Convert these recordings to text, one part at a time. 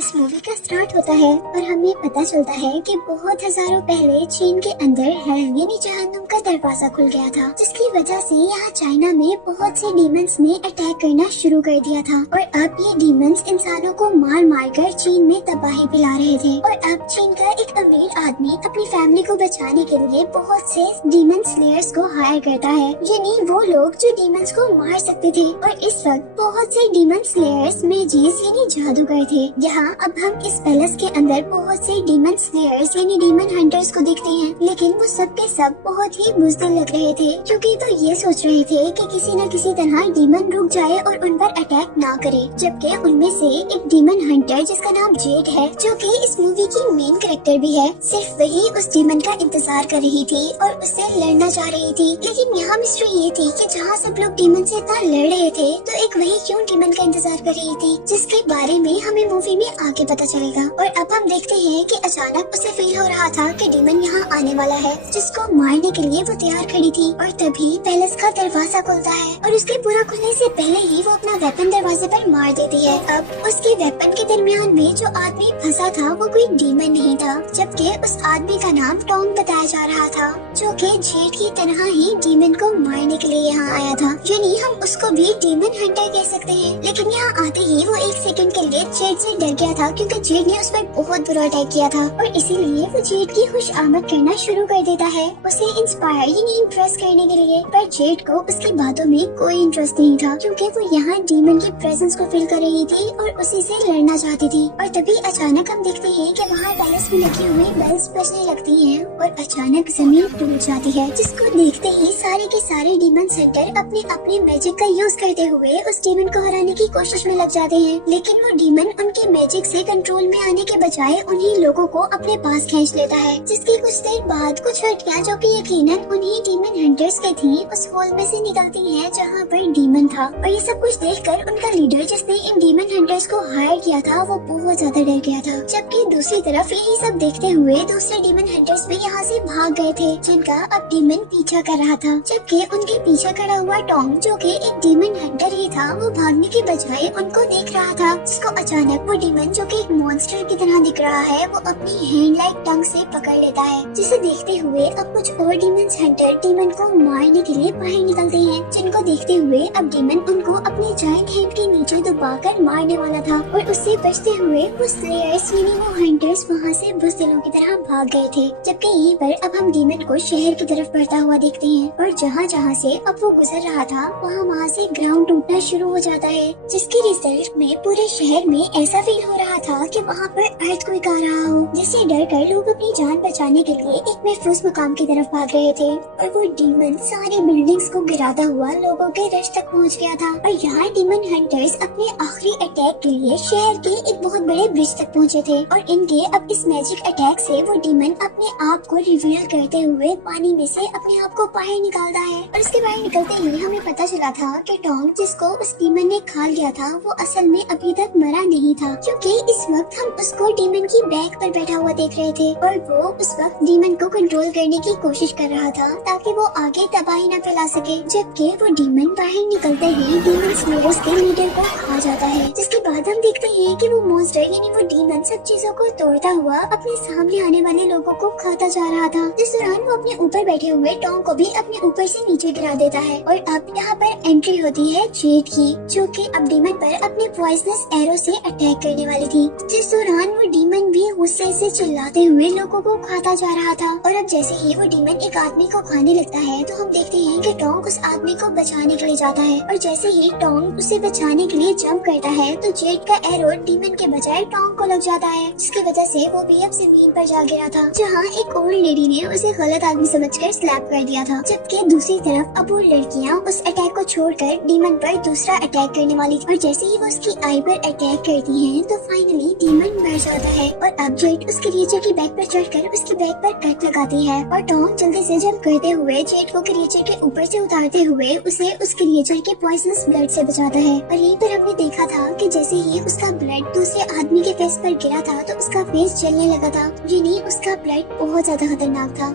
इस मूवी का स्टार्ट होता है और हमें पता चलता है कि बहुत हजारों पहले चीन के अंदर हेल यानी जहन्नुम का दरवाजा खुल गया था, जिसकी वजह से यहाँ चाइना में बहुत से डीमंस ने अटैक करना शुरू कर दिया था। और अब ये डीमंस इंसानों को मार मार कर चीन में तबाही फैला रहे थे। और अब चीन का एक अमीर आदमी अपनी फैमिली को बचाने के लिए बहुत से डीमन स्लेयर्स को हायर करता है, यानी वो लोग जो डीमंस को मार सकते थे। और इस वक्त बहुत से डीमन स्लेयर्स मेजिस यानी जादूगर थे। यहाँ अब हम इस पैलेस के अंदर बहुत से डीमन स्लेयर्स यानी डीमन हंटर्स को देखते हैं, लेकिन वो सब के सब बहुत ही बुज़दिल लग रहे थे, क्योंकि तो ये सोच रहे थे कि किसी न किसी तरह डीमन रुक जाए और उन पर अटैक ना करे। जबकि उनमें से एक डीमन हंटर जिसका नाम जेड है, जो कि इस मूवी की मेन कैरेक्टर भी है, सिर्फ वही उस डीमन का इंतजार कर रही थी और उससे लड़ना चाह रही थी। लेकिन यहाँ मिस्ट्री ये थी कि जहाँ सब लोग डीमन से इतना लड़ रहे थे, तो एक वही क्यों डीमन का इंतजार कर रही थी, जिसके बारे में हमें मूवी में आगे पता चलेगा। और अब हम देखते हैं कि अचानक उसे फील हो रहा था कि डीमन यहाँ आने वाला है, जिसको मारने के लिए वो तैयार खड़ी थी। और तभी पैलेस का दरवाजा खुलता है और उसके पूरा खुलने से पहले ही वो अपना वेपन दरवाजे पर मार देती है। अब उसके वेपन के दरमियान में जो आदमी फंसा था वो कोई डीमन नहीं था, जबकि उस आदमी का नाम टोंग बताया जा रहा था, जो कि जेड की तरह ही डीमन को मारने के लिए यहाँ आया था। यानी हम उसको भी डीमन हंटर कह सकते हैं। लेकिन यहाँ आते ही वो एक सेकंड के लिए जेड से डर गया था, क्योंकि जेड ने उस पर बहुत बुरा अटैक किया था। और इसीलिए वो जेड की खुश आमद करना शुरू कर देता है, उसे इंस्पायर यानी इम्प्रेस करने के लिए। पर जेड को उसकी बातों में कोई इंटरेस्ट नहीं था, क्योंकि वो यहाँ डीमन की प्रेजेंस को फील कर रही थी और उसी से लड़ना चाहती थी। और तभी अचानक हम देखते हैं कि वहाँ पैलेस में लगी हुई बेल्स बजने लगती हैं और अचानक जमीन टूट जाती है, जिसको देखते ही सारे के सारे डीमन सेंटर अपने अपने मैजिक का यूज करते हुए उस डीमन को हराने की कोशिश में लग जाते हैं। लेकिन वो डीमन उनके मैजिक से कंट्रोल में आने के बजाय उन्हीं लोगों को अपने पास खींच लेता है, जिसकी कुछ देर बाद कुछ हड्डियां जो कि यकीनन उन्हीं डीमन हंटर्स की थी, उस होल में से निकलती हैं जहाँ पर डीमन था। और ये सब कुछ देखकर उनका लीडर जिसने इन डीमन हंटर्स को हायर किया था, वो बहुत ज्यादा डर गया था। जबकि दूसरी तरफ यही सब देखते हुए दूसरे डीमन हंटर्स भी यहाँ से भाग गए थे, जिनका अब डीमन पीछा कर रहा था। जबकि उनके पीछे खड़ा हुआ टॉम, जो कि एक डीमन हंटर ही था, वो भागने के बजाय उनको देख रहा था, जिसको अचानक वो डीमन जो कि एक मॉन्स्टर की तरह दिख रहा है, वो अपनी हैंड लाइक टंग से पकड़ लेता है। जिसे देखते हुए अब कुछ और डीमन हंटर डीमन को मारने के लिए बाहर निकलते हैं, जिनको देखते हुए अब डीमन उनको अपने जायंट हैंड के नीचे दबाकर मारने वाला था। और उससे बचते हुए वो स्लेयर्स यानी वो हंटर्स वहाँ से बुज़दिलों की तरह भाग गए थे। जबकि यहीं पर अब हम डीमन को शहर की तरफ बढ़ता हुआ देखते हैं, और जहाँ जहाँ से अब वो गुजर रहा था वहाँ से ग्राउंड टूटना शुरू हो जाता है, जिसके रिजल्ट में पूरे शहर में ऐसा फील हो रहा था कि वहाँ पर अर्थक्वेक आ रहा हो, जिससे डर कर लोग अपनी जान बचाने के लिए एक महफूज मुकाम की तरफ भाग रहे थे। और वो डीमन सारी बिल्डिंग्स को गिराता हुआ लोगों के रश तक पहुँच गया था। और यहाँ डीमन हंटर्स अपने आखिरी अटैक के लिए शहर के एक बहुत बड़े ब्रिज तक पहुँचे थे। और इनके अब इस मैजिक अटैक से वो डीमन अपने आप को रिवील करते हुए पानी में से अपने आप को बाहर निकालता है। और इसके बाहर निकलते ही हमें पता चला था कि टोंग जिसको उस डीमन ने खा लिया था, वो असल में अभी तक मरा नहीं था, क्योंकि इस वक्त हम उसको डीमन की बैक पर बैठा हुआ देख रहे थे। और वो उस वक्त डीमन को कंट्रोल करने की कोशिश कर रहा था, ताकि वो आगे तबाही न फैला सके। जबकि वो डीमन बाहर निकलते ही डीमन स्लेयर्स के लीडर को खा जाता है, जिसके बाद हम देखते हैं कि वो मॉन्स्टर यानी वो डीमन सब चीजों को तोड़ता हुआ अपने सामने आने वाले लोगों को खाता जा रहा था। इस दौरान वो अपने ऊपर बैठे हुए टोंग को भी अपने ऊपर से नीचे गिरा देता है। और अब यहाँ पर एंट्री होती है जेड की, जो कि अब डीमन पर अपने पॉइजनस एरो से अटैक करने वाली थी। जिस दौरान वो डीमन भी गुस्से से चिल्लाते हुए लोगों को खाता जा रहा था। और अब जैसे ही वो डीमन एक आदमी को खाने लगता है, तो हम देखते हैं कि टोंग उस आदमी को बचाने के लिए जाता है। और जैसे ही टोंग उसे बचाने के लिए जंप करता है, तो जेड का एरो डीमन के बजाय टोंग को लग जाता है, जिसकी वजह से वो भी अब जमीन पर जा गिरा था, जहाँ एक ओल्ड लेडी ने उसे गलत आदमी समझकर स्लैप कर दिया था। जबकि दूसरी तरफ अब वो लड़कियाँ उस अटैक को छोड़कर डीमन पर दूसरा अटैक करने वाली थी। और जैसे ही वो उसकी आई पर अटैक करती हैं, तो फाइनली डीमन मर जाता है। और अब जेड उस क्रिएचर की बैक पर चढ़कर उसकी बैक पर कट लगाती है, और टोंग जल्दी से जंप करते हुए जेड को क्रिएचर के ऊपर से उतारते हुए उसे उस क्रिएचर के पॉइजनस ब्लड से बचाता है। और यहीं पर हमने देखा था कि जैसे ही उसका ब्लड दूसरे आदमी के फेस पर गिरा था, तो उसका फेस जलने लगा था, यानी उसका ब्लड बहुत ज्यादा खतरनाक था।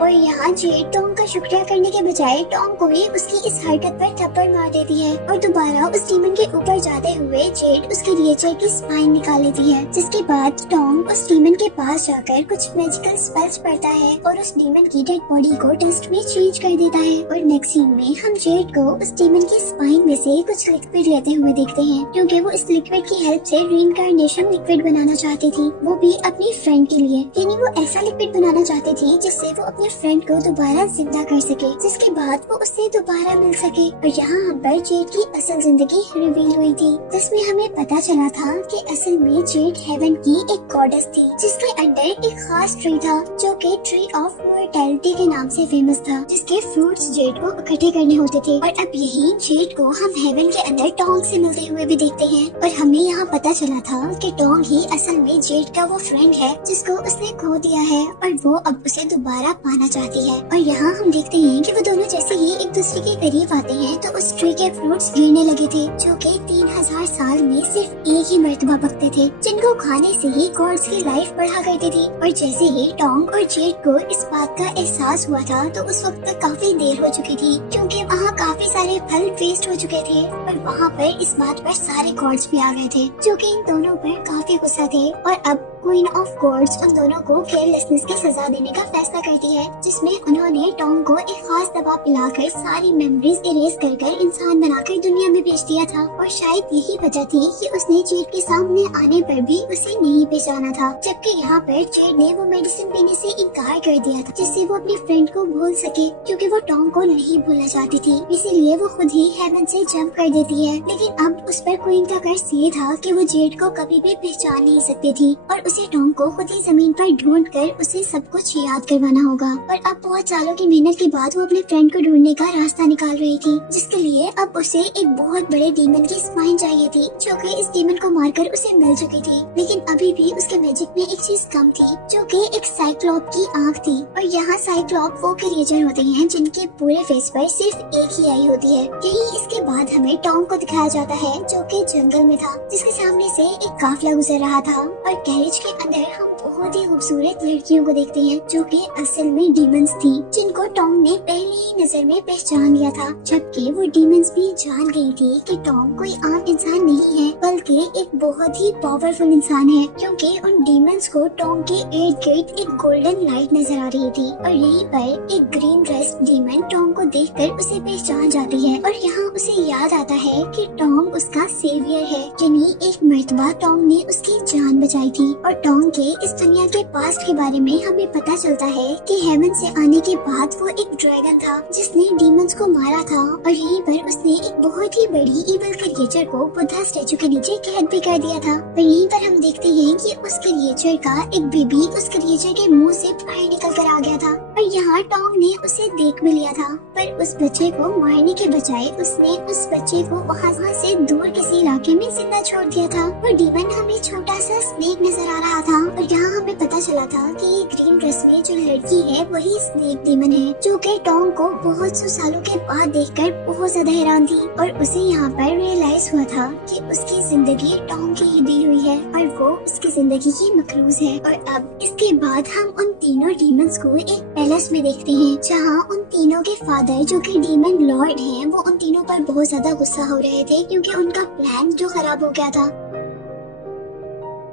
और यहाँ जेड टोंग का शुक्रिया करने के बजाय टोंग को ही उसकी इस हरकत पर थप्पड़ मार देती है और दोबारा उस डीमन के ऊपर जाते हुए जेड उसके क्रिएचर की स्पाइन निकाल लेती है, जिसके बाद टोंग उस डीमन के पास जाकर कुछ मैजिकल स्पेल्स पढ़ता है और उस डीमन की डेड बॉडी को डस्ट में चेंज कर देता है। और नेक्स्ट सीन में हम जेड को उस डीमन की स्पाइन में से कुछ लिक्विड लेते हुए देखते हैं, क्योंकि वो इस लिक्विड की हेल्प से रीइंकार्नेशन लिक्विड बनाना चाहती थी, वो भी अपनी फ्रेंड के लिए। यानी वो ऐसा लिक्विड बनाना चाहती थी जिससे वो अपने फ्रेंड को दोबारा जिंदा कर सके, जिसके बाद वो उससे दोबारा मिल सके। और यहाँ हम पर जेड की असल जिंदगी रिवील हुई थी, जिसमें हमें पता चला था कि असल में जेड हेवन की एक गॉडेस थी, जिसके अंडर एक खास ट्री था जो कि ट्री ऑफ मॉर्टेलिटी के नाम से फेमस था, जिसके फ्रूट्स जेड को इकट्ठे करने होते थे। और अब यही जेड को हम हेवन के अंदर टोंग से मिलते हुए भी देखते हैं। और हमें यहाँ पता चला था कि टोंग ही असल में जेड का वो फ्रेंड है जिसको उसने खो दिया है और वो अब उसे दोबारा पाना चाहती है। और यहाँ हम देखते हैं कि वो दोनों जैसे ही एक दूसरे के करीब आते हैं तो उस ट्री के फ्रूट्स गिरने लगे थे, जो कि 3000 साल में सिर्फ एक ही मर्तबा पकते थे, जिनको खाने से ही गॉड्स की लाइफ बढ़ा करती थी। और जैसे ही टोंग और जेड को इस बात का एहसास हुआ था तो उस वक्त तक काफी देर हो चुकी थी, क्योंकि वहाँ काफी सारे फल वेस्ट हो चुके थे और वहाँ पर इस बात पर सारे गॉड्स भी आ गए थे, जो कि इन दोनों पर काफी गुस्सा थे। और अब क्वीन ऑफ गॉड्स उन दोनों को केयरलेसनेस की सजा देने का फैसला करती है, जिसमें उन्होंने टोंग को एक खास दवा पिलाकर सारी मेमोरीज इरेज कर इंसान बनाकर दुनिया में भेज दिया था। और शायद यही वजह थी कि उसने जेड के सामने आने पर भी उसे नहीं पहचाना था, जबकि यहाँ पर जेड ने वो मेडिसिन पीने से इनकार कर दिया था जिससे वो अपनी फ्रेंड को भूल सके, क्योंकि वो टोंग को नहीं भूलना चाहती थी, इसीलिए वो खुद ही हेवन से जंप कर देती है। लेकिन अब उस पर क्वीन का कर्ज ये था कि वो जेड को कभी भी पहचान नहीं सकती थी और उसे टोंग को खुद ही जमीन पर ढूंढ कर उसे सब कुछ याद करवाना होगा। और अब बहुत सालों की मेहनत के बाद वो अपने फ्रेंड को ढूंढने का रास्ता निकाल रही थी, जिसके लिए अब उसे एक बहुत बड़े डीमन की स्पाइन चाहिए थी, जो कि इस डीमन को मारकर उसे मिल चुकी थी। लेकिन अभी भी उसके मैजिक में एक चीज कम थी, जो कि एक साइक्लॉप की आंख थी। और यहाँ साइक्लॉप वो क्रिएचर होते हैं जिनके पूरे फेस पर सिर्फ एक ही आई होती है। यही इसके बाद हमें टोंग को दिखाया जाता है, जो कि जंगल में था, जिसके सामने से एक काफिला गुजर रहा था और कैरेज के अंदर हम बहुत ही खूबसूरत लड़कियों को देखते हैं, जो कि असल में डीमंस थी, जिनको टोंग ने पहली ही नजर में पहचान लिया था। जबकि वो डीमंस भी जान गई थी कि टोंग कोई आम इंसान नहीं है, बल्कि एक बहुत ही पावरफुल इंसान है, क्योंकि उन डीमंस को टोंग के इर्द गिर्द एक गोल्डन लाइट नजर आ रही थी। और यहीं पर एक ग्रीन ड्रेस डीमन टोंग को देखकर उसे पहचान जाती है और यहाँ उसे याद आता है कि टोंग उसका सेवियर है, यानी एक मर्तबा टोंग ने उसकी जान बचाई थी। और टोंग के इस दुनिया के पास्ट के बारे में हमें पता चलता है कि हेवन से आने के बाद वो एक ड्रैगन था जिसने डीमंस को मारा था और यहीं पर उसने एक बहुत ही बड़ी इविल क्रिएचर को बुद्धा स्टैचू के नीचे कैद भी कर दिया था। और यहीं पर हम देखते हैं कि उस क्रिएचर का एक बेबी उस क्रिएचर के मुंह से बाहर निकल कर आ गया था और यहाँ टोंग ने उसे देख भी लिया था, पर उस बच्चे को मारने के बजाय उसने उस बच्चे को वहाँ से दूर किसी इलाके में जिंदा छोड़ दिया था। और डीमन हमें छोटा सा स्नेक नजर आ रहा था और यहाँ हमें पता चला था कि ये ग्रीन ड्रेस में जो लड़की है वही स्नेक डीमन है, जो कि टोंग को बहुत सौ सालों के बाद देखकर बहुत ज्यादा हैरान थी। और उसे यहाँ पर रियलाइज हुआ था कि उसकी जिंदगी टोंग की ही दी हुई है और वो उसकी जिंदगी की मकरूज है। और अब इसके बाद हम उन तीनों डीमंस को एक पैलेस में देखते हैं, जहाँ उन तीनों के फादर जो कि डीमन लॉर्ड हैं, वो उन तीनों पर बहुत ज्यादा गुस्सा हो रहे थे, क्योंकि उनका प्लान जो खराब हो गया था।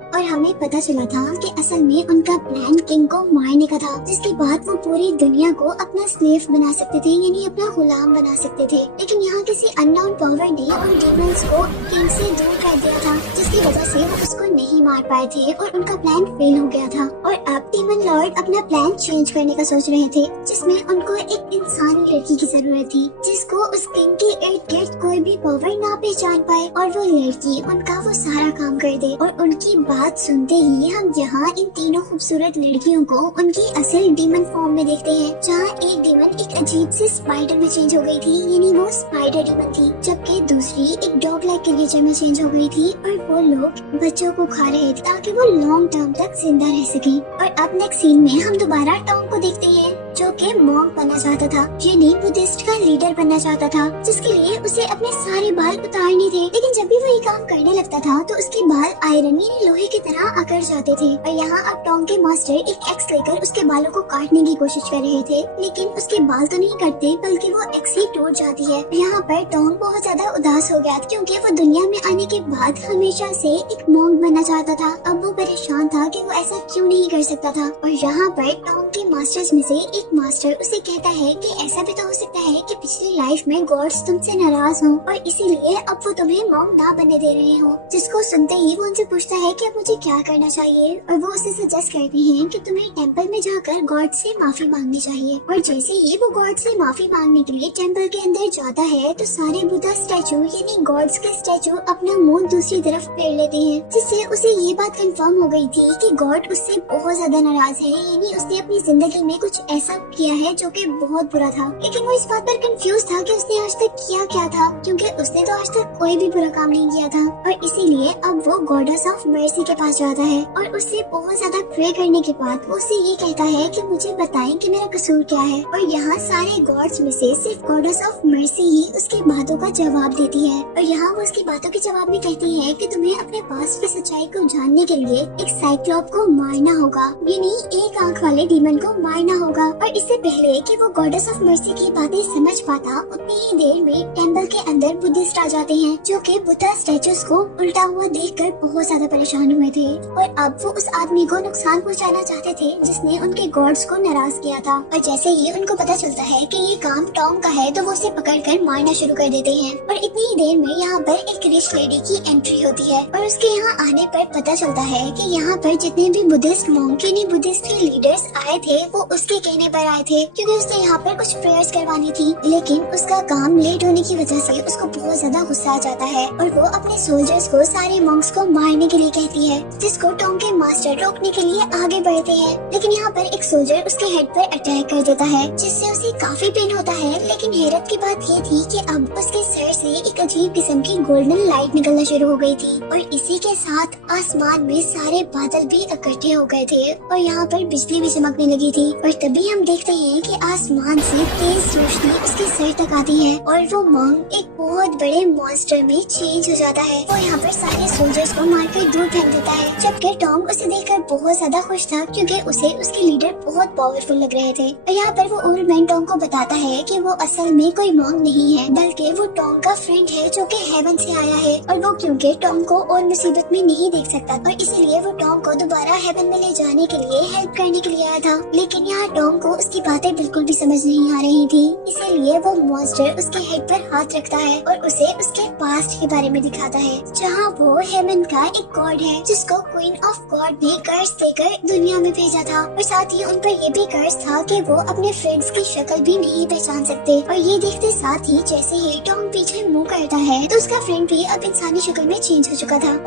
और हमें पता चला था कि असल में उनका प्लान किंग को मारने का था, जिसके बाद वो पूरी दुनिया को अपना स्लेव बना सकते थे, यानी अपना गुलाम बना सकते थे। लेकिन यहाँ किसी अननोन पावर ने उन डीमंस को किंग से दूर कर दिया था, जिसकी वजह से वो उसको नहीं मार पाए थे और उनका प्लान फेल हो गया था। और अब डीमन लॉर्ड अपना प्लान चेंज करने का सोच रहे थे, जिसमें उनको एक इंसानी लड़की की जरूरत थी, जिसको उस किंग के इर्द गिर्द कोई भी पावर ना पहचान पाए और वो लड़की उनका वो सारा काम कर दे। और उनकी बात सुनते ही हम यहाँ इन तीनों खूबसूरत लड़कियों को उनकी असल डीमन फॉर्म में देखते हैं, जहाँ एक डीमन एक अजीब सी स्पाइडर में चेंज हो गई थी, यानी वो स्पाइडर डीमन थी, जबकि दूसरी एक डॉग लाइक क्रिएचर में चेंज हो गई थी और वो लोग बच्चों को खा रहे थे ताकि वो लॉन्ग टर्म तक जिंदा रह सके। और अब नेक्स्ट सीन में हम दोबारा टोंग को देखते हैं, जो कि मॉन्क बनना चाहता था, यानी बुद्धिस्ट का लीडर बनना चाहता था, जिसके लिए उसे अपने सारे बाल उतारने थे। लेकिन जब भी वो ये काम करने लगता था तो उसके बाल आयरन यानी लोहे की तरह अकड़ जाते थे। और यहाँ अब टोंग के मास्टर एक एक्स लेकर उसके बालों को काटने की कोशिश कर रहे थे, लेकिन उसके बाल तो नहीं कटते बल्कि वो एक्स ही टूट जाती है। यहाँ पर टोंग बहुत ज्यादा उदास हो गया क्योंकि वो दुनिया में आने के बाद हमेशा से एक मॉन्क बनना चाहता था। अब वो परेशान था कि वो ऐसा क्यों नहीं कर सकता था। और यहाँ पर टोंग के मास्टर्स में से एक मास्टर उसे कहता है कि ऐसा भी तो हो सकता है कि पिछली लाइफ में गॉड्स तुमसे नाराज हों और इसीलिए अब वो तुम्हें मॉन्क ना बनने दे रहे हो। जिसको सुनते ही वो उनसे पूछता है कि अब मुझे क्या करना चाहिए, और वो उसे सजेस्ट करते हैं कि तुम्हें टेंपल में जाकर गॉड से माफी मांगनी चाहिए। और जैसे ही वो गॉड से माफी मांगने के लिए टेंपल के अंदर जाता है तो सारे बुद्धा स्टैचू यानी गॉड्स के स्टैचू अपना मुंह दूसरी तरफ फेर लेते हैं, जिससे उसे ये बात कंफर्म हो गई थी कि गॉड उससे बहुत ज्यादा नाराज है, यानी उसने अपनी जिंदगी में कुछ ऐसा किया है जो कि बहुत बुरा था। लेकिन वो इस बात पर कंफ्यूज था कि उसने आज तक किया क्या था, क्योंकि उसने तो आज तक कोई भी बुरा काम नहीं किया था। और इसीलिए अब वो गॉडेस ऑफ मर्सी के पास जाता है और उससे बहुत ज्यादा प्रे करने के बाद वो उसे ये कहता है कि मुझे बताएं कि मेरा कसूर क्या है। और यहाँ सारे गॉड्स में से सिर्फ गॉडेस ऑफ मर्सी ही उसकी बातों का जवाब देती है। और यहाँ वो उसकी बातों के जवाब में कहती है कि तुम्हें अपने पास की सच्चाई को जानने के लिए एक साइक्लोप को मारना होगा, यानी एक आंख वाले डीमन को मारना होगा। और इससे पहले कि वो गॉडेस ऑफ मर्सी की बातें समझ पाता उतनी ही देर में टेंपल के अंदर बुद्धिस्ट आ जाते हैं, जो कि बुद्धा स्टैचूज को उल्टा हुआ देखकर बहुत ज्यादा परेशान हुए थे। और अब वो उस आदमी को नुकसान पहुंचाना चाहते थे जिसने उनके गॉड्स को नाराज किया था। और जैसे ही उनको पता चलता है कि ये काम टॉम का है तो वो उसे पकड़कर मारना शुरू कर देते हैं। और इतनी ही देर में यहाँ पर एक रिच लेडी की एंट्री होती है और उसके यहाँ आने पर पता चलता है कि यहाँ पर जितने भी बुद्धिस्ट मॉन्क यानी बुद्धिस्ट के लीडर्स आए थे वो उसके कहने पर आए थे, क्योंकि उसने यहाँ पर कुछ प्रेयर्स करवानी थी। लेकिन उसका काम लेट होने की वजह से उसको बहुत ज्यादा गुस्सा आ जाता है और वो अपने सोल्जर्स को सारे मॉन्क्स को मारने के लिए कहती है, जिसको टोंग के मास्टर रोकने के लिए आगे बढ़ते हैं। लेकिन यहाँ पर एक सोल्जर उसके हेड पर अटैक कर देता है, जिससे उसे काफी पेन होता है। लेकिन हैरत की बात ये थी कि अब उसके सर से एक अजीब किस्म की गोल्डन लाइट निकलना शुरू हो गई थी और इसी के साथ आसमान में सारे बादल भी इकट्ठे हो गए थे और यहाँ पर बिजली भी चमकने लगी थी। और तभी हम देखते हैं कि आसमान से तेज रोशनी उसके सर तक आती है और वो मॉन्क एक बहुत बड़े मॉन्स्टर में चेंज हो जाता है। वो यहाँ पर सारे सोल्जर्स को मारकर दूर फेंक देता है, जबकि टॉम उसे देखकर बहुत ज्यादा खुश था क्योंकि उसे उसके लीडर बहुत पावरफुल लग रहे थे। और यहाँ पर वो ओल्ड मैन टॉम को बताता है कि वो असल में कोई मॉन्क नहीं है बल्कि वो टॉम का फ्रेंड है जो कि हेवन से आया है। और वो क्योंकि टॉम को और मुसीबत में नहीं देख सकता और इसीलिए वो टॉम को दोबारा हेवन में ले जाने के लिए हेल्प करने के लिए आया था। लेकिन यहाँ टॉम को उसकी बातें बिल्कुल भी समझ नहीं आ रही थी, इसीलिए वो मॉन्स्टर उसके हेड पर हाथ रखता है और उसे उसके पास्ट के बारे में दिखाता है, जहाँ वो हेवन का एक गॉड है जिसको क्वीन ऑफ गॉड ने कर्ज देकर दुनिया में भेजा था। और साथ ही उन पर ये भी कर्ज था कि वो अपने फ्रेंड्स की शक्ल भी नहीं पहचान सकते। और ये देखते साथ ही जैसे ही टॉम पीछे मुंह करता है तो उसका फ्रेंड भी अब इंसानी शक्ल में चेंज हो चुका था।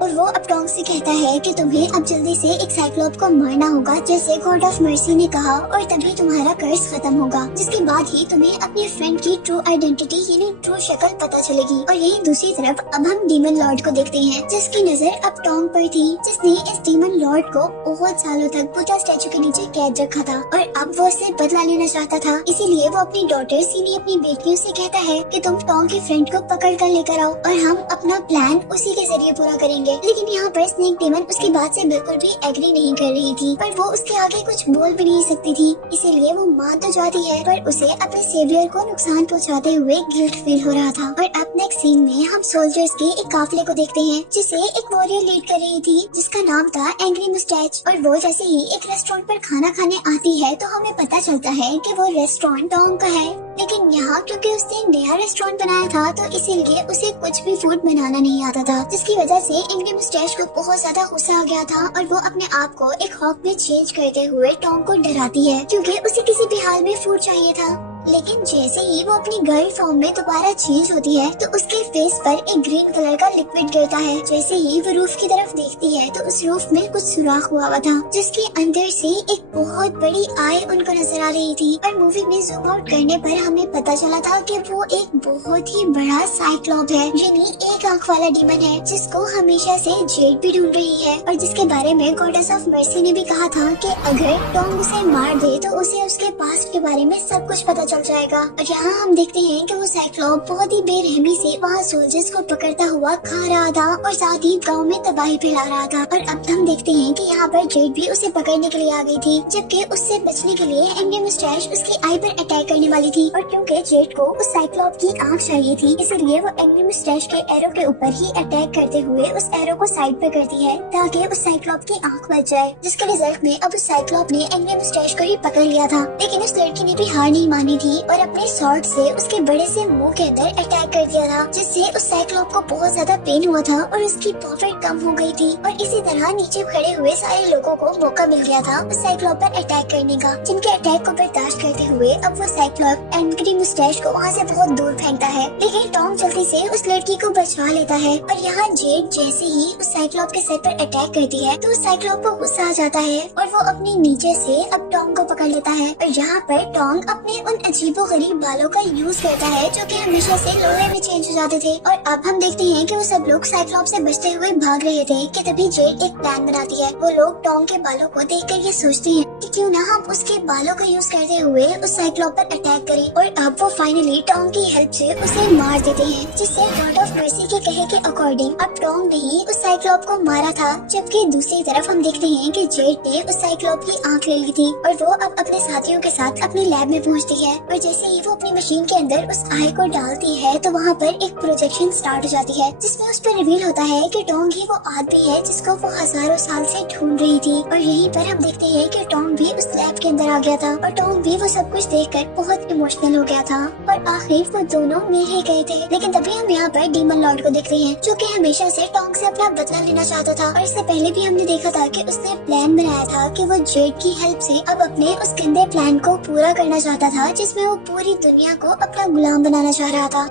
और वो अब टॉम से कहता है कि तुम्हें अब जल्दी से एक साइक्लोप को मारना होगा जैसे गॉड ऑफ मर्सी ने कहा, और तभी तुम्हारा कर्ज खत्म होगा, जिसके बाद ही तुम्हें अपने फ्रेंड की ट्रू आइडेंटिटी यानी ट्रू शक्ल पता चलेगी। और यही दूसरी तरफ अब हम डीमन लॉर्ड को देखते हैं, जिसकी नजर अब टॉम पर थी, जिसने इस डीमन लॉर्ड को बहुत सालों तक बुद्धा स्टैचू के नीचे कैद रखा था और अब वो उससे बदला लेना चाहता था। इसीलिए वो अपनी डॉटर्स यानी अपनी बेटियों से कहता है कि तुम टॉम के फ्रेंड को पकड़ कर लेकर आओ और हम अपना प्लान उसी के जरिए पूरा करेंगे। लेकिन यहाँ पर स्नेक डेमन उसकी बात से बिल्कुल भी एग्री नहीं कर रही थी, पर वो उसके आगे कुछ बोल भी नहीं सकती थी। इसीलिए वो मान तो जाती है, पर उसे अपने सेवियर को नुकसान पहुँचाते हुए गिल्ट फील हो रहा था। और अब नेक्स्ट सीन में हम सोल्जर्स के एक काफिले को देखते हैं, जिसे एक वॉरियर लीड कर रही थी, जिसका नाम था एंग्री मुस्टैच। और वो जैसे ही एक रेस्टोरेंट पर खाना खाने आती है तो हमें पता चलता है कि वो रेस्टोरेंट टॉम का है। लेकिन यहाँ क्योंकि उसने नया रेस्टोरेंट बनाया था तो इसीलिए उसे कुछ भी फूड बनाना नहीं आता था, जिसकी वजह से एंग्री मुस्टैच को बहुत ज्यादा गुस्सा आ गया था और वो अपने आप को एक हॉक में चेंज करते हुए टॉम को डराती है, क्योंकि उसे किसी भी हाल में फूड चाहिए था। लेकिन जैसे ही वो अपनी गर्ल फॉर्म में दोबारा चेंज होती है तो उसके फेस पर एक ग्रीन कलर का लिक्विड गिरता है। जैसे ही वो रूफ की तरफ देखती है तो उस रूफ में कुछ सुराख हुआ था जिसके अंदर से एक बहुत बड़ी आई उनको नजर आ रही थी। और मूवी में जूम आउट करने पर हमें पता चला था कि वो एक बहुत ही बड़ा साइक्लॉप है, यानी एक आंख वाला डीमन है जिसको हमेशा से जेड भी ढूंढ रही है और जिसके बारे में गॉडेस ऑफ मर्सी ने भी कहा था कि अगर टॉम उसे मार दे तो उसे उसके पास्ट के बारे में सब कुछ पता चल जाएगा। और यहाँ हम देखते हैं कि वो साइक्लॉप बहुत ही बेरहमी से वहाँ सोल्जर्स को पकड़ता हुआ खा रहा था और साथ ही गाँव में तबाही फैला रहा था। और अब हम देखते हैं कि यहाँ पर जेड भी उसे पकड़ने के लिए आ गई थी, जबकि उससे बचने के लिए एंग्री मुस्टैच उसकी आई पर अटैक करने वाली थी। और क्योंकि जेड को उस साइक्लॉप की आंख चाहिए थी इसलिए वो एंग्री मुस्टैच के एरो के ऊपर ही अटैक करते हुए उस एरो को साइड पे करती है ताकि उस साइक्लॉप की आंख बच जाए, जिसके रिजल्ट में अब उस साइक्लॉप ने एंग्री मुस्टैच को ही पकड़ लिया था। लेकिन उस लड़की ने भी हार नहीं मानी थी और अपने स्वॉर्ड से उसके बड़े से मुंह के अंदर अटैक कर दिया था, जिससे उस साइक्लॉप को बहुत ज्यादा पेन हुआ था और उसकी पावर कम हो गई थी। और इसी तरह नीचे खड़े हुए सारे लोगों को मौका मिल गया था उस साइक्लॉप पर अटैक करने का, जिनके अटैक को बर्दाश्त करते हुए अब वो साइक्लॉप एंग्री मुस्टैच को वहाँ से बहुत दूर फेंकता है। लेकिन टॉम जल्दी से उस लड़की को बचा लेता है और यहाँ जेड जैसे ही उस साइक्लॉप के सर पर अटैक करती है तो उस साइक्लॉप को गुस्सा आ जाता है और वो अपने नीचे से अब टॉम को पकड़ लेता है। और यहाँ पर टॉम अपने उन अजीबोगरीब बालों का यूज करता है जो कि हमेशा से लोहे में चेंज हो जाते थे। और अब हम देखते हैं कि वो सब लोग साइक्लॉप से बचते हुए भाग रहे थे कि तभी जेड एक प्लान बनाती है। वो लोग टॉम के बालों को देखकर ये सोचते हैं कि क्यों ना हम उसके बालों का यूज करते हुए उस साइक्लॉप पर अटैक करें। और अब वो फाइनली टॉम की हेल्प से उसे मार देते हैं, जिससे गॉड ऑफ मर्सी के कहे के अकॉर्डिंग अब टॉम ने ही उस साइक्लॉप को मारा था। जबकि दूसरी तरफ हम देखते हैं कि जेड ने उस साइक्लॉप की आंख ले ली थी और वो अब अपने साथियों के साथ अपने लैब में पहुंचती है। और जैसे ही वो अपनी मशीन के अंदर उस आई को डालती है तो वहाँ पर एक प्रोजेक्शन स्टार्ट हो जाती है, जिसमें उस पर रिवील होता है कि टॉम ही वो आदमी है जिसको वो हजारों साल से ढूंढ रही थी। और यहीं पर हम देखते हैं कि टॉम भी उस लैब के अंदर आ गया था और टॉम भी वो सब कुछ देखकर बहुत इमोशनल हो गया था और आखिर वो दोनों मिल ही गए थे। लेकिन तभी हम यहाँ पर डीमन लॉर्ड को देखते हैं जो कि हमेशा से टॉम से अपना बदला लेना चाहता था। और इससे पहले भी हमने देखा था कि उसने प्लान बनाया था कि वो जेड की हेल्प से अब अपने उस गंदे प्लान को पूरा करना चाहता था, जिसमें वो पूरी दुनिया को अपना गुलाम बनाना चाह रहा था।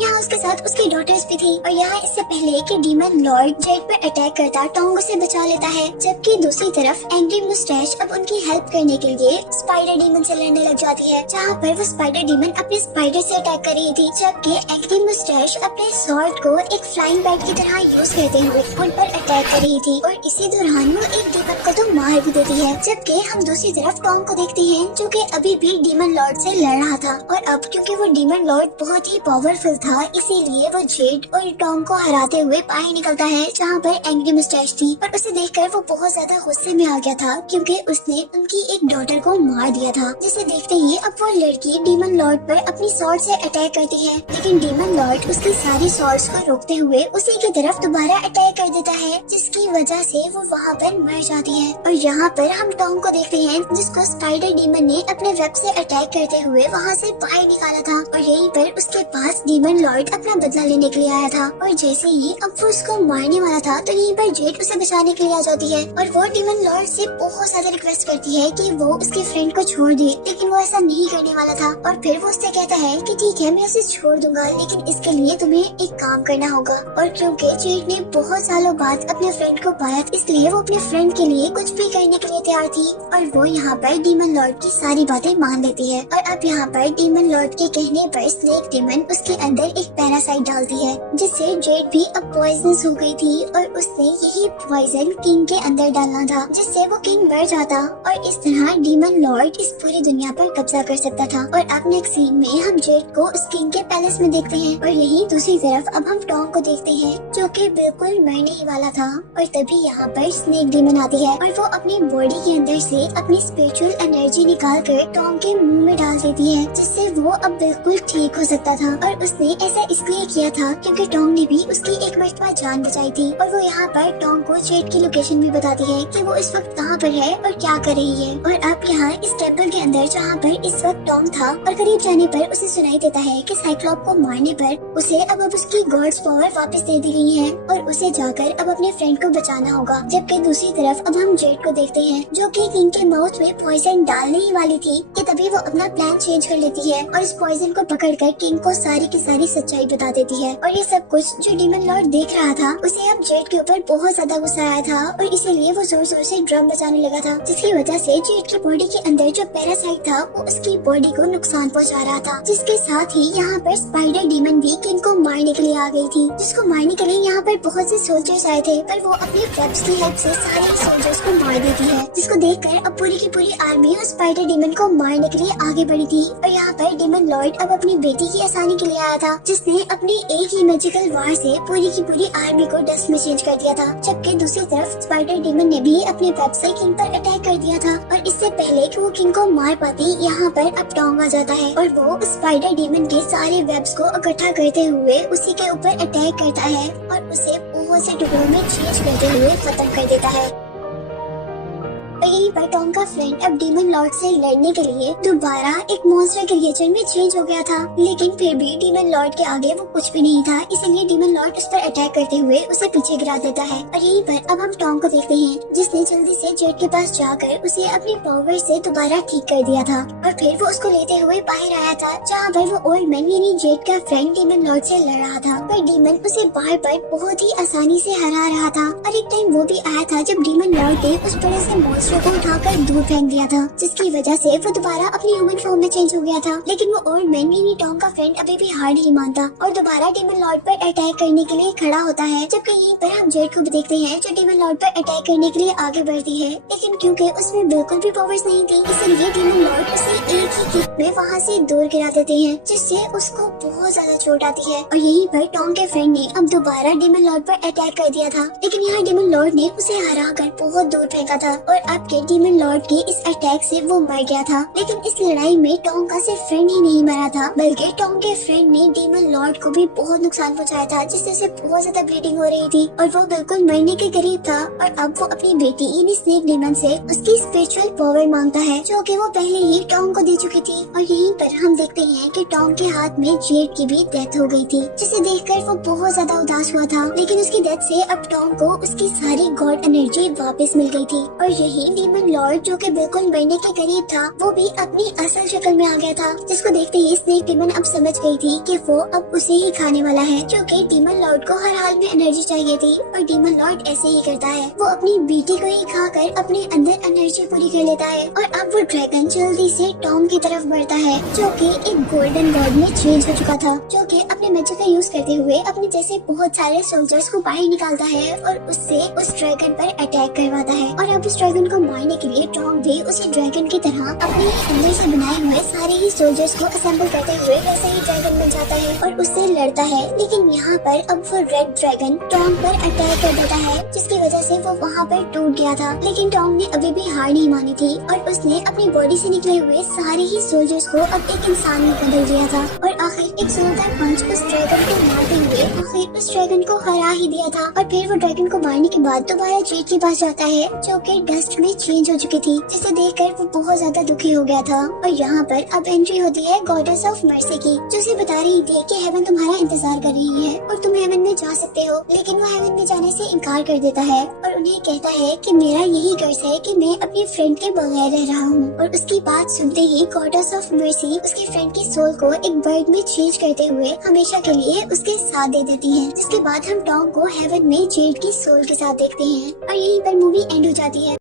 यहाँ उसके साथ उसकी डॉटर्स भी थी। और यहाँ इससे पहले कि डीमन लॉर्ड जेड पर अटैक करता टोंग उसे बचा लेता है, जबकि दूसरी तरफ एंग्री मुस्टैच अब उनकी हेल्प करने के लिए स्पाइडर डीमन से लड़ने लग जाती है, जहाँ पर वो स्पाइडर डीमन अपने स्पाइडर से अटैक कर रही थी, जबकि एंग्री मुस्टैच अपने स्वॉर्ड को एक फ्लाइंग बैट की तरह यूज करते हुए उन पर अटैक कर रही थी। और इसी दौरान वो एक डीमन को तो मार भी देती है। जबकि हम दूसरी तरफ टोंग को देखते हैं जो कि अभी भी डीमन लॉर्ड से लड़ रहा था। और अब क्योंकि वो डीमन लॉर्ड बहुत ही पावरफुल था इसीलिए वो जेड और टॉम को हराते हुए बाहर निकलता है, जहाँ पर एंग्री मुस्टैच थी। और उसे देखकर वो बहुत ज्यादा गुस्से में आ गया था क्योंकि उसने उनकी एक डॉटर को मार दिया था, जिसे देखते ही अब वो लड़की डीमन लॉर्ड पर अपनी स्वॉर्ड से अटैक करती है। लेकिन डीमन लॉर्ड उसकी सारी स्वॉर्ड्स को रोकते हुए उसी की तरफ दोबारा अटैक कर देता है, जिसकी वजह से वो वहाँ पर मर जाती है। और यहाँ पर हम टॉम को देखते हैं जिसको स्पाइडर डीमन ने अपने वेब से अटैक करते हुए वहाँ से बाहर निकाला था। और यहीं पर उसके पास डीमन लॉर्ड अपना बदला लेने के लिए आया था। और जैसे ही अब वो उसको मारने वाला था तो यहीं पर जेड उसे बचाने के लिए आ जाती है और वो डीमन लॉर्ड से बहुत ज्यादा रिक्वेस्ट करती है कि वो उसके फ्रेंड को छोड़ दे, लेकिन वो ऐसा नहीं करने वाला था। और फिर वो उससे कहता है कि ठीक है मैं उसे छोड़ दूंगा, लेकिन इसके लिए तुम्हें एक काम करना होगा। और क्योंकि जेड ने बहुत सालों बाद अपने फ्रेंड को पाया इसलिए वो अपने फ्रेंड के लिए कुछ भी करने के लिए तैयार थी। और वो यहाँ पर डीमन लॉर्ड की सारी बातें मान लेती है। और अब यहाँ पर डीमन लॉर्ड के कहने पर स्नेक डीमन उसके अंदर एक पैरासाइट डालती है, जिससे जेड भी अब पॉइजनस हो गई थी और उसने यही पॉइजन किंग के अंदर डालना था, जिससे वो किंग मर जाता और इस तरह डीमन लॉर्ड इस पूरी दुनिया पर कब्जा कर सकता था। और अब नेक्स्ट सीन में हम जेड को उस किंग के पैलेस में देखते हैं और यही दूसरी तरफ अब हम टॉम को देखते हैं जो कि बिल्कुल मरने ही वाला था। और तभी यहाँ पर स्नेक डीमन आती है और वो अपनी बॉडी के अंदर से अपनी स्पिरिचुअल एनर्जी निकाल कर टॉम के मुंह में डाल देती है, जिससे वो अब बिल्कुल ठीक हो सकता था। और उसने ऐसा ऐसा इसलिए किया था क्योंकि टोंग ने भी उसकी एक मर्तबा जान बचाई थी और वो यहाँ पर टोंग को जेड की लोकेशन भी बताती है कि वो इस वक्त कहाँ पर है और क्या कर रही है। और अब यहाँ इस टेम्पल के अंदर जहाँ पर इस वक्त टोंग था और करीब जाने पर उसे सुनाई देता है कि साइक्लोप को मारने पर उसे अब उसकी गॉड्स पावर वापस दे दी गई है और उसे जाकर अब अपने फ्रेंड को बचाना होगा। जबकि दूसरी तरफ अब हम जेड को देखते हैं जो कि किंग के माउथ में पॉइजन डालने ही वाली थी कि तभी वो अपना प्लान चेंज कर लेती है और इस पॉइजन को पकड़कर किंग को सारी की सारी सच्चाई बता देती है। और ये सब कुछ जो डीमन लॉर्ड देख रहा था उसे अब जेड के ऊपर बहुत ज्यादा गुस्सा आया था और इसीलिए वो जोर जोर से ड्रम बजाने लगा था, जिसकी वजह से जेड की बॉडी के अंदर जो पैरासाइट था वो उसकी बॉडी को नुकसान पहुंचा रहा था। जिसके साथ ही यहाँ पर स्पाइडर डीमन भी किंग को मारने के लिए आ गई थी, जिसको मारने के लिए यहाँ पर बहुत से सोल्जर्स आए थे पर वो अपने वेब्स की हेल्प से सारे सोल्जर्स को मार देती है, जिसको देखकर अब पूरी की पूरी आर्मी उस स्पाइडर डीमन को मारने के लिए आगे बढ़ी थी। और यहाँ पर डीमन लॉर्ड अब अपनी बेटी की आसानी के लिए आया था, जिसने अपनी एक ही मैजिकल वार से पूरी की पूरी आर्मी को डस्ट में चेंज कर दिया था। जबकि दूसरी तरफ स्पाइडर डीमन ने भी अपने वेब से किंग पर अटैक कर दिया था और इससे पहले कि वो किंग को मार पाती यहाँ पर अब टोंग आ जाता है और वो स्पाइडर डीमन के सारे वेब्स को इकट्ठा करते हुए उसी के ऊपर अटैक करता है और उसे बहुत से टुकड़ों में चेंज करते हुए खत्म कर देता है। और यहीं पर टोंग का फ्रेंड अब डीमन लॉर्ड से लड़ने के लिए दोबारा एक मॉन्स्टर क्रिएचर में चेंज हो गया था, लेकिन फिर भी डीमन लॉर्ड के आगे वो कुछ भी नहीं था, इसलिए डीमन लॉर्ड उस पर अटैक करते हुए उसे पीछे गिरा देता है। और यहीं पर अब हम टोंग को देखते हैं जिसने जल्दी से जेड के पास जाकर उसे अपनी पावर से दोबारा ठीक कर दिया था और फिर वो उसको लेते हुए बाहर आया था, जहाँ पर वो ओल्ड मैन यानी जेड का फ्रेंड डीमन लॉर्ड से लड़ रहा था। पर डीमन उसे बार बार बहुत ही आसानी से हरा रहा था और एक टाइम वो भी आया था जब डीमन लॉर्ड ने उस बड़े से मॉन्स्टर को उठाकर दूर फेंक दिया था, जिसकी वजह से वो दोबारा अपनी ह्यूमन फॉर्म में चेंज हो गया था। लेकिन वो ओल्ड मैन यानी टोंग का फ्रेंड अभी भी हार नहीं मानता और दोबारा डीमन लॉर्ड पर अटैक करने के लिए खड़ा होता है। जबकि यहीं पर हम जेड को भी देखते हैं जो डीमन लॉर्ड पर अटैक करने के लिए आगे बढ़ती है, लेकिन क्योंकि उसमें बिल्कुल भी पावर्स नहीं थी इसलिए डीमन लॉर्ड उसे एक ही किक में वहाँ से दूर गिरा देते हैं, जिससे उसको बहुत ज्यादा चोट आती है। और यहीं पर टोंग के फ्रेंड ने अब दोबारा डीमन लॉर्ड पर अटैक कर दिया था, लेकिन यहाँ डीमन लॉर्ड ने उसे हरा कर बहुत दूर फेंका था और अब के डीमन लॉर्ड के इस अटैक से वो मर गया था। लेकिन इस लड़ाई में टोंग का सिर्फ फ्रेंड ही नहीं मरा था, बल्कि टोंग के फ्रेंड ने डीमन लॉर्ड को भी बहुत नुकसान पहुंचाया था, जिससे उसे बहुत ज्यादा ब्लीडिंग हो रही थी और वो बिल्कुल मरने के करीब था। और अब वो अपनी बेटी यानी स्नेक डीमन से उसकी स्पिरिचुअल पावर मांगता है, जो कि वो पहले ही टोंग को दे चुकी थी। और यहीं पर हम देखते हैं कि टोंग के हाथ में जेड की भी डेथ हो गई थी, जिसे देखकर वो बहुत ज्यादा उदास हुआ था। लेकिन उसकी डेथ से अब टोंग को उसकी सारी गॉड एनर्जी वापस मिल गई थी और यही डीमन लॉर्ड जो कि बिल्कुल मरने के करीब था वो भी अपनी असल शक्ल में आ गया था, जिसको देखते ही स्नेक डीमन अब समझ गई थी कि वो अब उसे ही खाने वाला है, क्योंकि डीमन लॉर्ड को हर हाल में एनर्जी चाहिए थी और डीमन लॉर्ड ऐसे ही करता है, वो अपनी बेटी को ही खाकर अपने अंदर एनर्जी पूरी कर लेता है। और अब वो ड्रैगन जल्दी से टॉम की तरफ बढ़ता है, जो कि एक गोल्डन गॉड में चेंज हो चुका था, जो कि अपने मैजिक का यूज करते हुए अपने जैसे बहुत सारे सोल्जर्स को बाहर निकालता है और उससे उस ड्रैगन पर अटैक करवाता है। और अब उस ड्रैगन को मारने के लिए टॉम भी उसी ड्रैगन की तरह अपने अंदर से बनाए हुए सारे ही सोल्जर्स को असेंबल करते हुए वैसे ही ड्रैगन बन जाता है और उससे लड़ता है। लेकिन यहाँ पर अब वो रेड ड्रैगन टॉम पर अटैक कर देता है, जिसकी वजह से वो वहाँ पर टूट गया था। लेकिन टॉम ने अभी भी हार नहीं मानी थी और उसने अपनी बॉडी से निकले हुए सारे ही सोल्जर्स को अब एक इंसान में बदल दिया था और आखिर एक जोरदार पंच उस ड्रैगन को मारते हुए आखिर उस ड्रैगन को हरा ही दिया था। और फिर वो ड्रैगन को मारने के बाद दोबारा जेड के पास जाता है, जो कि डस्ट में चेंज हो चुकी थी, जिसे देखकर वो बहुत ज्यादा दुखी हो गया था। और यहाँ पर अब एंट्री होती है गॉडेस ऑफ मर्सी की, जो उसे बता रही थी कि हेवन तुम्हारा इंतजार कर रही है और तुम हेवन में जा सकते हो। लेकिन वो हेवन में जाने से इनकार कर देता है और उन्हें कहता है कि मेरा यही कर्ज है कि मैं अपनी फ्रेंड के बगैर रह रहा हूँ। और उसकी बात सुनते ही गॉडेस ऑफ मर्सी उसकी फ्रेंड की सोल को एक बर्ड में चेंज करते हुए हमेशा के लिए उसके साथ दे देती है, जिसके बाद हम टॉम को हेवन में जेड की सोल के साथ देखते हैं और यहीं पर मूवी एंड हो जाती है।